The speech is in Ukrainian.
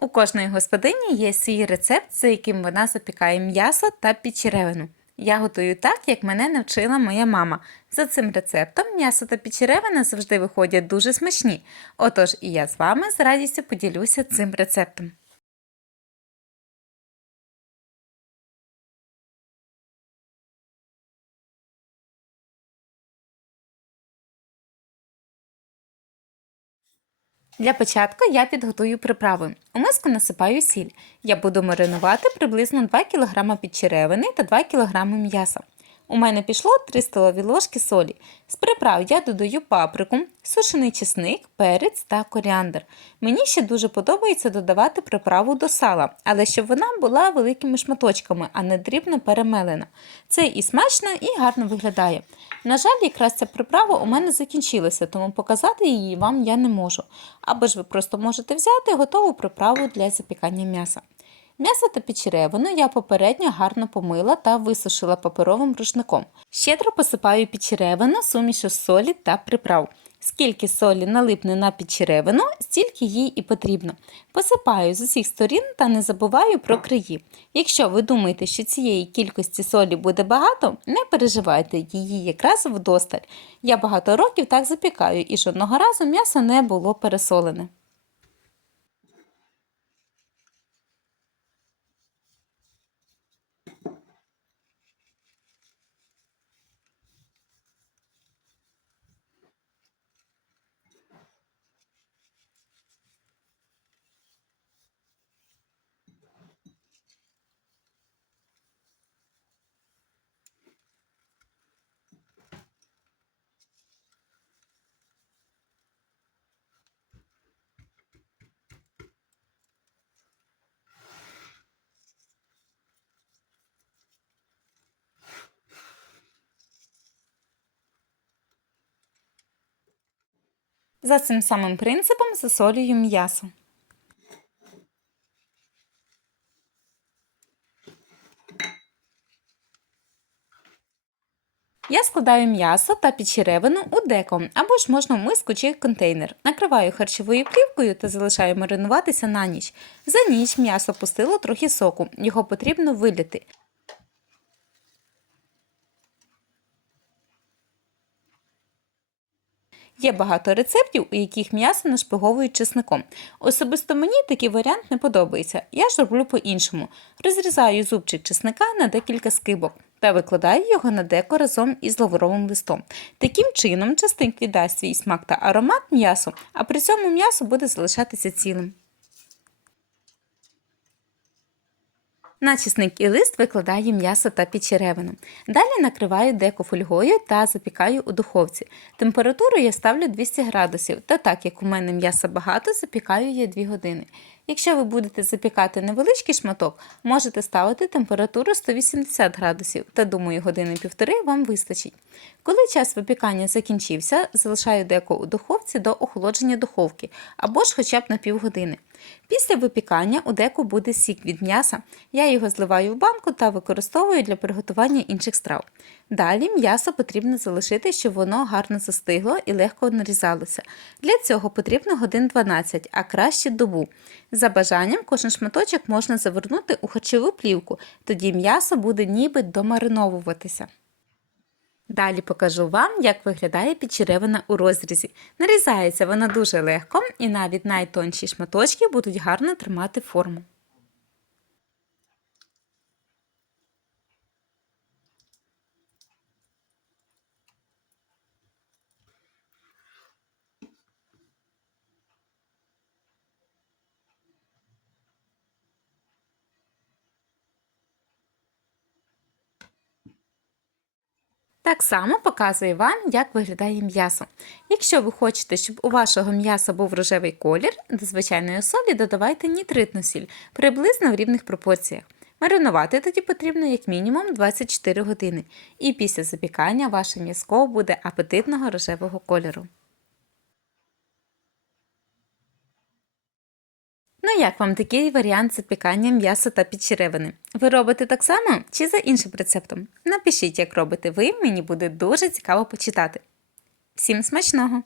У кожної господині є свій рецепт, за яким вона запікає м'ясо та підчеревину. Я готую так, як мене навчила моя мама. За цим рецептом м'ясо та підчеревина завжди виходять дуже смачні. Отож і я з вами з радістю поділюся цим рецептом. Для початку я підготую приправи. У миску насипаю сіль. Я буду маринувати приблизно 2 кг підчеревини та 2 кг м'яса. У мене пішло 3 столові ложки солі. З приправ я додаю паприку, сушений чесник, перець та коріандр. Мені ще дуже подобається додавати приправу до сала, але щоб вона була великими шматочками, а не дрібно перемелена. Це і смачно, і гарно виглядає. На жаль, якраз ця приправа у мене закінчилася, тому показати її вам я не можу. Або ж ви просто можете взяти готову приправу для запікання м'яса. М'ясо та підчеревину я попередньо гарно помила та висушила паперовим рушником. Щедро посипаю підчеревину сумішу солі та приправ. Скільки солі налипне на підчеревину, стільки їй і потрібно. Посипаю з усіх сторін та не забуваю про краї. Якщо ви думаєте, що цієї кількості солі буде багато, не переживайте, її якраз вдосталь. Я багато років так запікаю і жодного разу м'ясо не було пересолене. За цим самим принципом засолюю м'ясо. Я складаю м'ясо та підчеревину у деко або ж можна в миску чи контейнер. Накриваю харчовою плівкою та залишаю маринуватися на ніч. За ніч м'ясо пустило трохи соку, його потрібно виліти. Є багато рецептів, у яких м'ясо нашпиговують чесником. Особисто мені такий варіант не подобається. Я ж роблю по-іншому. Розрізаю зубчик чесника на декілька скибок та викладаю його на деко разом із лавровим листом. Таким чином, частинки дасть свій смак та аромат м'ясу, а при цьому м'ясо буде залишатися цілим. На чесник і лист викладаю м'ясо та підчеревину. Далі накриваю деко фольгою та запікаю у духовці. Температуру я ставлю 200 градусів, та так як у мене м'яса багато, запікаю її 2 години. Якщо ви будете запікати невеличкий шматок, можете ставити температуру 180 градусів, та думаю, години півтори вам вистачить. Коли час випікання закінчився, залишаю деко у духовці до охолодження духовки або ж хоча б на півгодини. Після випікання у деку буде сік від м'яса. Я його зливаю в банку та використовую для приготування інших страв. Далі м'ясо потрібно залишити, щоб воно гарно застигло і легко нарізалося. Для цього потрібно годин 12, а краще добу. За бажанням кожен шматочок можна завернути у харчову плівку, тоді м'ясо буде ніби домариновуватися. Далі покажу вам, як виглядає підчеревина у розрізі. Нарізається вона дуже легко і навіть найтонші шматочки будуть гарно тримати форму. Так само показую вам, як виглядає м'ясо. Якщо ви хочете, щоб у вашого м'яса був рожевий колір, до звичайної солі додавайте нітритну сіль приблизно в рівних пропорціях. Маринувати тоді потрібно як мінімум 24 години, і після запікання ваше м'язко буде апетитного рожевого кольору. Ну як вам такий варіант запікання м'яса та підчеревини? Ви робите так само чи за іншим рецептом? Напишіть, як робите ви, мені буде дуже цікаво почитати. Всім смачного!